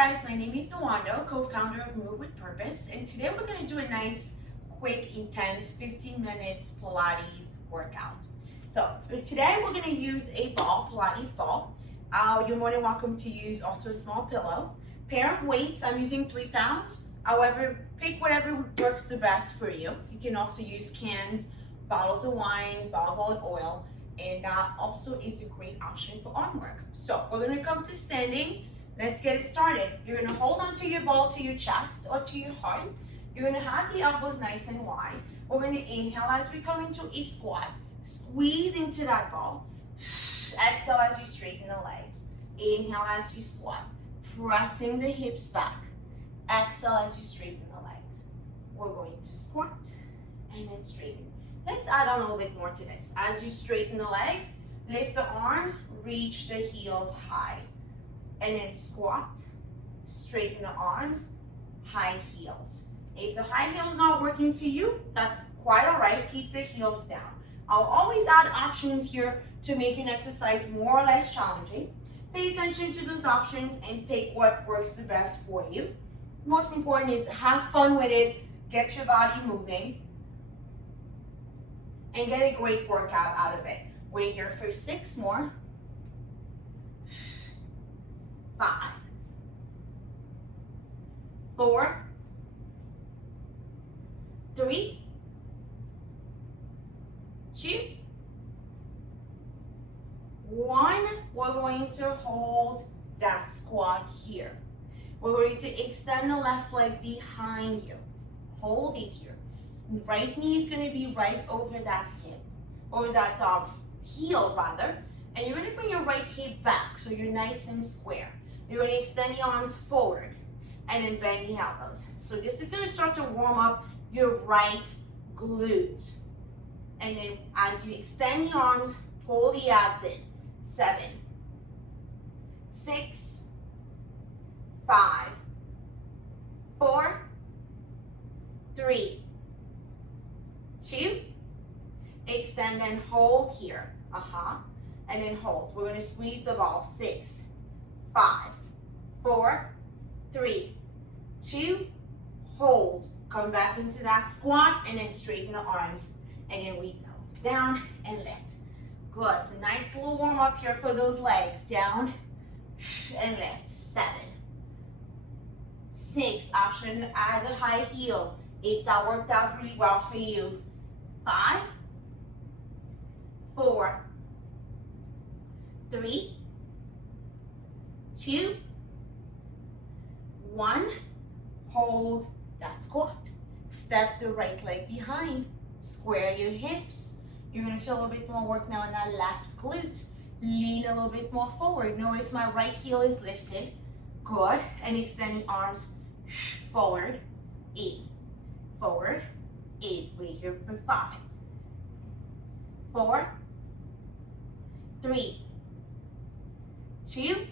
guys, my name is Nwando, co-founder of Move with Purpose, and today we're going to do a nice, quick, intense 15 minutes Pilates workout. So today we're going to use a ball, Pilates ball. You're more than welcome to use also a small pillow. Pair of weights, I'm using 3 pounds. However, pick whatever works the best for you. You can also use cans, bottles of wines, bottle of olive oil, and that also is a great option for arm work. So we're going to come to standing. Let's get it started. You're going to hold onto your ball to your chest or to your heart. You're going to have the elbows nice and wide. We're going to inhale as we come into a squat. Squeeze into that ball. Exhale as you straighten the legs. Inhale as you squat. Pressing the hips back. Exhale as you straighten the legs. We're going to squat and then straighten. Let's add on a little bit more to this. As you straighten the legs, lift the arms, reach the heels high. And then squat, straighten the arms, high heels. If the high heel is not working for you, that's quite all right. Keep the heels down. I'll always add options here to make an exercise more or less challenging. Pay attention to those options and pick what works the best for you. Most important is have fun with it, get your body moving, and get a great workout out of it. We're here for 6 more. 5, 4, 3, 2, 1. We're going to hold that squat here. We're going to extend the left leg behind you. Hold it here. Right knee is going to be right over that hip, or that heel rather. And you're going to bring your right hip back so you're nice and square. You're going to extend the arms forward and then bend the elbows. So this is going to start to warm up your right glute. And then as you extend the arms, pull the abs in. 7, 6, 5, 4, 3, 2, extend and hold here. And then hold. We're going to squeeze the ball. 6, 5, 4, 3, 2, hold. Come back into that squat and then straighten the arms. And then we go down and lift. Good. So nice little warm up here for those legs. Down and lift. 7, 6. Option to add the high heels if that worked out really well for you. 5, 4, 3, 2, 1. Hold that squat. Step the right leg behind. Square your hips. You're going to feel a little bit more work now in that left glute. Lean a little bit more forward. Notice my right heel is lifted. Good. And extend the arms forward. 8. Forward. 8. Wait here for 5. 4, 3, 2,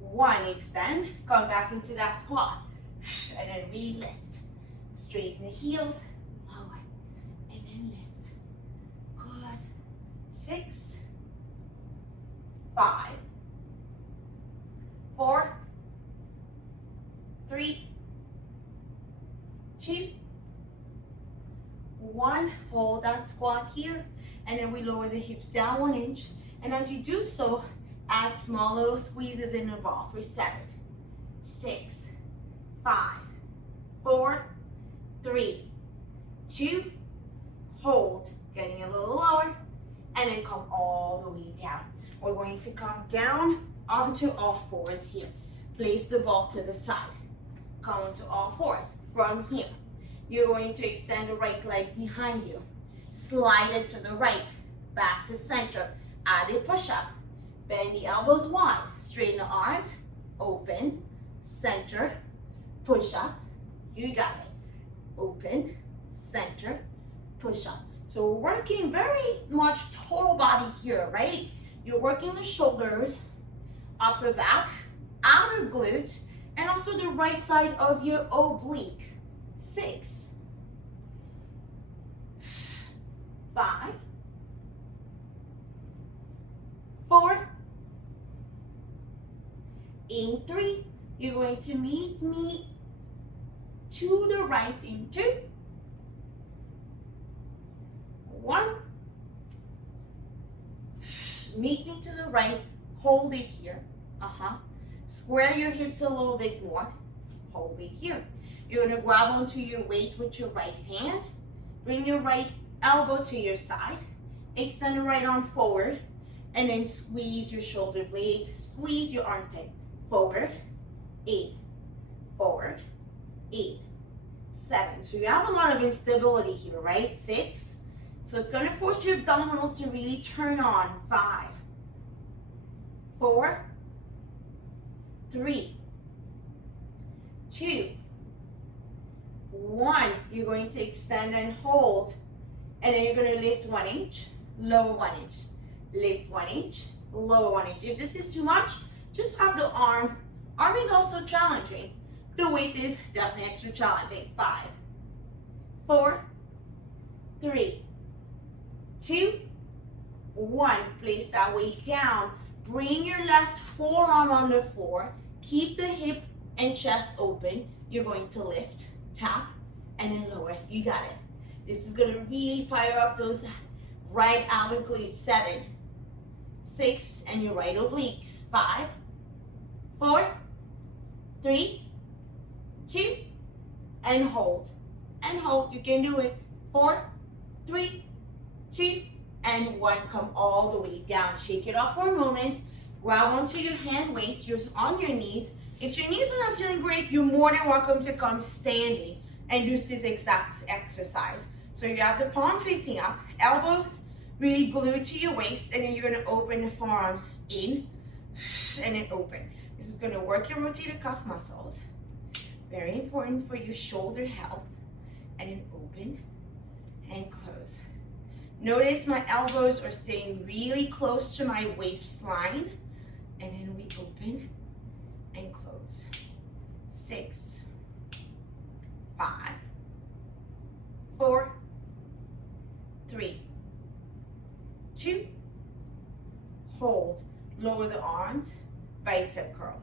1. Extend. Come back into that squat. And then re-lift. Straighten the heels. Lower. And then lift. Good. 6, 5, 4, 3, 2, 1. Hold that squat here. And then we lower the hips down 1 inch. And as you do so, add small little squeezes in the ball for 7, 6, 5, 4, 3, 2, hold. Getting a little lower. And then come all the way down. We're going to come down onto all fours here. Place the ball to the side. Come onto all fours. From here, you're going to extend the right leg behind you. Slide it to the right, back to center. Add a push-up. Bend the elbows wide. Straighten the arms. Open, center, push-up. You got it. Open, center, push-up. So we're working very much total body here, right? You're working the shoulders, upper back, outer glute, and also the right side of your oblique. 6, 5, 4, In 3, you're going to meet me to the right in 2. 1. Meet me to the right, hold it here. Square your hips a little bit more, hold it here. You're gonna grab onto your weight with your right hand, bring your right elbow to your side, extend the right arm forward, and then squeeze your shoulder blades, squeeze your armpit, forward, 8, forward, 8, 7. So you have a lot of instability here, right? 6. So it's gonna force your abdominals to really turn on. 5, 4, 3, 2, 1. You're going to extend and hold, and then you're going to lift 1 inch, lower 1 inch, lift 1 inch, lower 1 inch. If this is too much, just have the arm. Arm is also challenging. The weight is definitely extra challenging. 5, 4, 3, 2, 1. Place that weight down. Bring your left forearm on the floor. Keep the hip and chest open. You're going to lift, tap, and then lower. You got it. This is going to really fire up those right outer glutes. 7, 6, and your right obliques. 5, 4, 3, 2, and hold. And hold. You can do it. 4, 3, 2, and 1. Come all the way down. Shake it off for a moment. Grab onto your hand weights. You're on your knees. If your knees are not feeling great, you're more than welcome to come standing and do this exact exercise. So you have the palm facing up, elbows really glued to your waist, and then you're going to open the forearms in and then open. This is going to work your rotator cuff muscles. Very important for your shoulder health. And then open and close. Notice my elbows are staying really close to my waistline. And then we open and close. 6, 5, 4, 3, 2, hold. Lower the arms, bicep curl.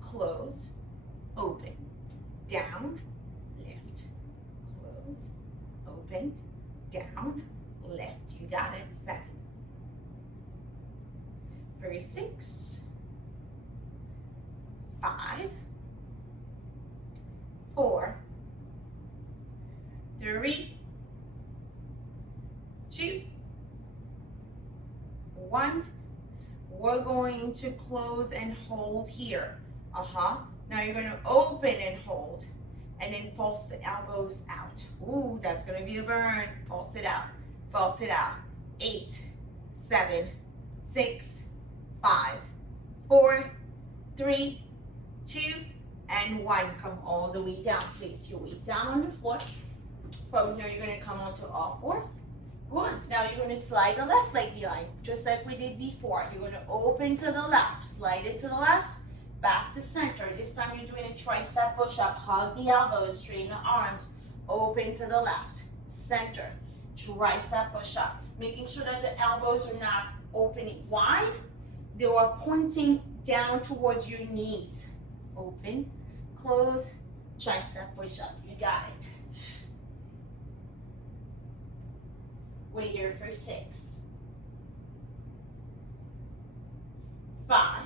Close, open, down, lift. Close, open, down, lift. You got it. 7. For 6, 5, 4, 3, 2, 1. We're going to close and hold here. Now you're going to open and hold, and then pulse the elbows out. Ooh, that's going to be a burn. Pulse it out. Pulse it out. 8, 7, 6, 5, 4, 3, 2, and 1. Come all the way down. Place your weight down on the floor. From here, you're going to come onto all fours. Good. Now you're going to slide the left leg behind, just like we did before. You're going to open to the left, slide it to the left, back to center. This time you're doing a tricep push-up. Hug the elbows, straighten the arms, open to the left, center, tricep push-up. Making sure that the elbows are not opening wide. They are pointing down towards your knees. Open, close, tricep push-up. You got it. Wait here for 6, 5,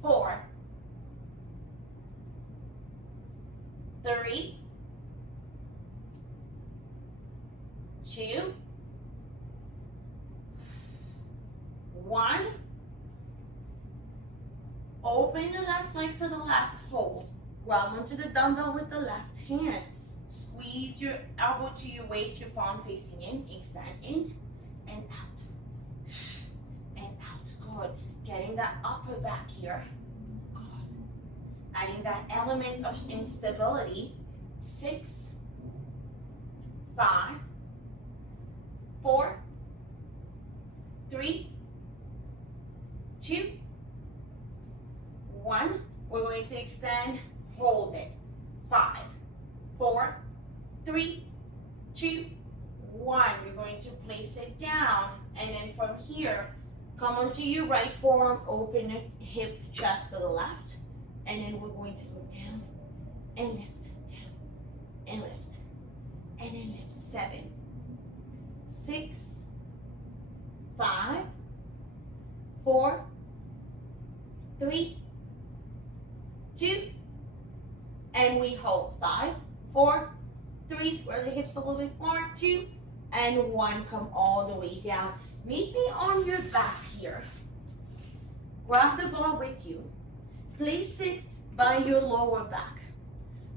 4, 3, 2, 1. Open the left leg to the left. Hold. Grab onto the dumbbell with the left hand. Squeeze your elbow to your waist, your palm facing in. Extend in and out. And out. Good. Getting that upper back here. Good. Adding that element of instability. 6, 5, 4, 3, 2, 1. We're going to extend. Hold it. 5, 4, 3, 2, 1. You're going to place it down, and then from here, Come onto your right forearm, open your hip, chest to the left. And then we're going to go down and lift, down and lift, and then lift. 7, 6, 5, 4, 3, 2, and we hold. 5, 4, 3, square the hips a little bit more, 2, and 1, come all the way down. Meet me on your back here. Grab the ball with you. Place it by your lower back.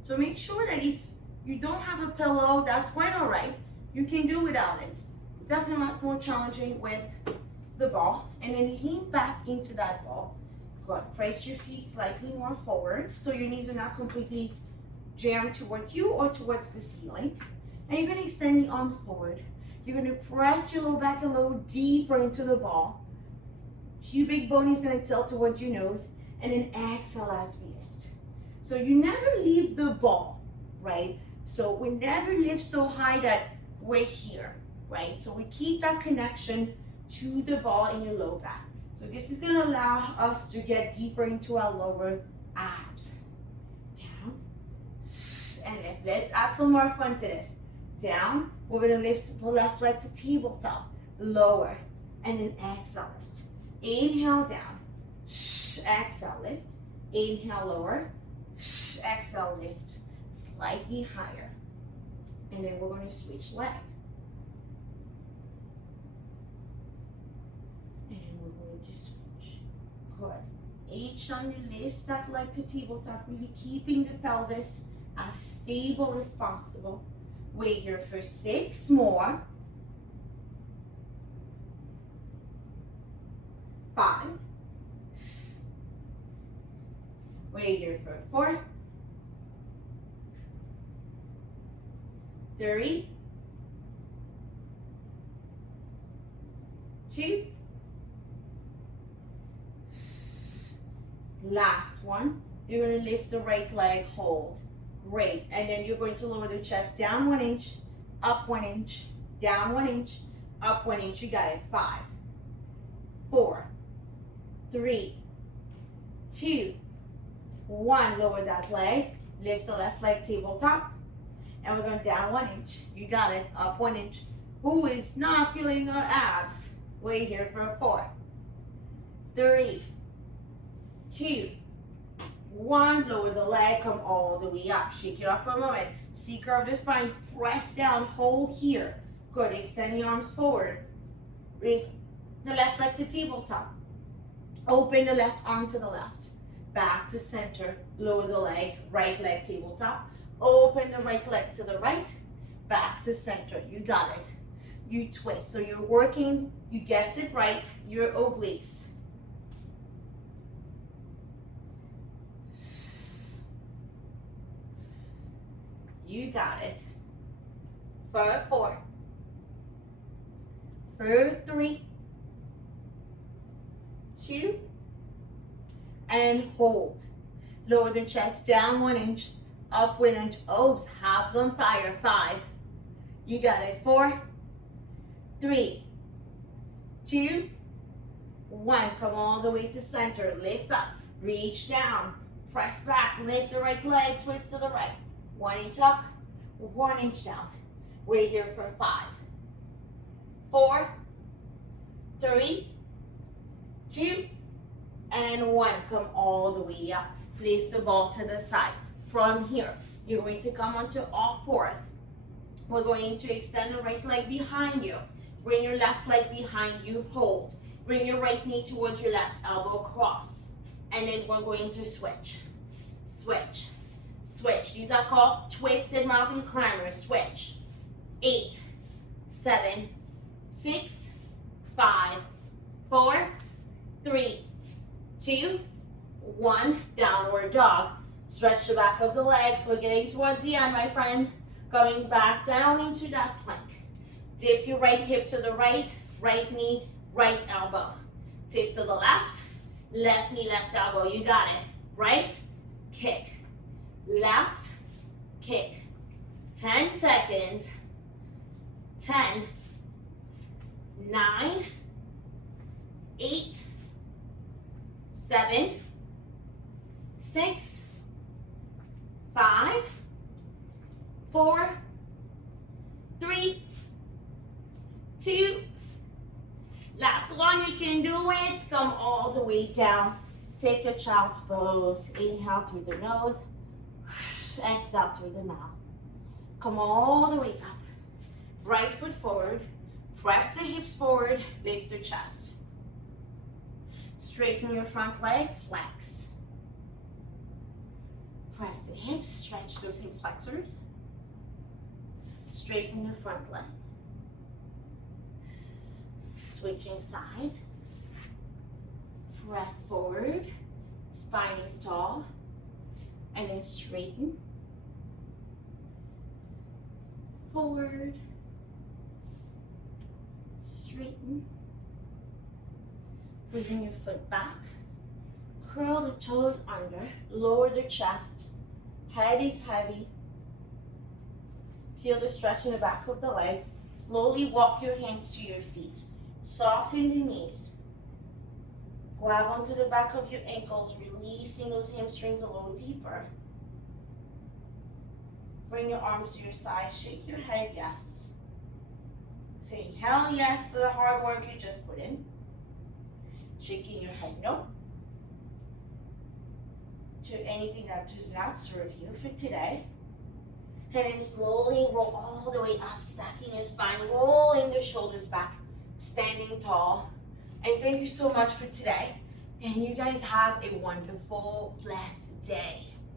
So make sure that if you don't have a pillow, that's quite all right. You can do without it. Definitely not more challenging with the ball. And then lean back into that ball. Good. Press your feet slightly more forward so your knees are not completely jammed towards you or towards the ceiling. And you're going to extend the arms forward. You're going to press your low back a little deeper into the ball. Pubic bone is going to tilt towards your nose. And then exhale as we lift. So you never leave the ball, right? So we never lift so high that we're here, right? So we keep that connection to the ball in your low back. So this is going to allow us to get deeper into our lower abs. Down and lift. Let's add some more fun to this. Down, we're going to lift the left leg to tabletop. Lower, and then exhale, lift. Inhale, down. Exhale, lift. Inhale, lower. Exhale, lift. Slightly higher. And then we're going to switch leg. And then we're going to switch. Good. Each time you lift that leg to tabletop, really keeping the pelvis as stable as possible. Wait here for 6 more. 5. Wait here for 4. 3, 2, last one. You're going to lift the right leg, hold. Great. And then you're going to lower the chest down 1 inch, up 1 inch, down 1 inch, up 1 inch. You got it. 5, 4, 3, 2, 1. Lower that leg. Lift the left leg tabletop. And we're going down 1 inch. You got it. Up 1 inch. Who is not feeling our abs? Wait here for 4, 3, 2, 1. Lower the leg. Come all the way up. Shake it off for a moment. See, curve the spine. Press down. Hold here. Good. Extend the arms forward. Bring the left leg to tabletop. Open the left arm to the left. Back to center. Lower the leg. Right leg tabletop. Open the right leg to the right, back to center. You got it. You twist. So you're working, you guessed it right, your obliques. You got it. For 4. For 3, 2, and hold. Lower the chest down 1 inch. Up 1 inch. Oops, abs on fire. 5. You got it. 4, 3, 2, 1. Come all the way to center. Lift up. Reach down. Press back. Lift the right leg. Twist to the right. 1 inch up. 1 inch down. Wait here for 5, 4, 3, 2, and 1. Come all the way up. Place the ball to the side. From here, you're going to come onto all fours. We're going to extend the right leg behind you. Bring your left leg behind you, hold. Bring your right knee towards your left elbow, cross. And then we're going to switch. Switch. Switch. These are called twisted mountain climbers. Switch. 8, 7, 6, 5, 4, 3, 2, 1. Downward dog. Stretch the back of the legs. We're getting towards the end, my friends. Coming back down into that plank. Dip your right hip to the right, right knee, right elbow. Tip to the left, left knee, left elbow. You got it. Right, kick, left, kick. 10 seconds. 10, 9, 8, 7, 6, 5, 4, 3, 2. Last one, you can do it. Come all the way down. Take your child's pose. Inhale through the nose. Exhale through the mouth. Come all the way up. Right foot forward. Press the hips forward. Lift your chest. Straighten your front leg. Flex. Press the hips. Stretch those hip flexors. Straighten your front leg. Switching side. Press forward. Spine is tall. And then straighten. Forward. Straighten. Bring your foot back. Curl the toes under. Lower the chest. Head is heavy. Feel the stretch in the back of the legs. Slowly walk your hands to your feet. Soften the knees. Grab onto the back of your ankles, releasing those hamstrings a little deeper. Bring your arms to your side. Shake your head, yes. Say hell yes to the hard work you just put in. Shaking your head no to anything that does not serve you for today. And then slowly roll all the way up, stacking your spine, rolling the shoulders back, standing tall. And thank you so much for today. And you guys have a wonderful, blessed day.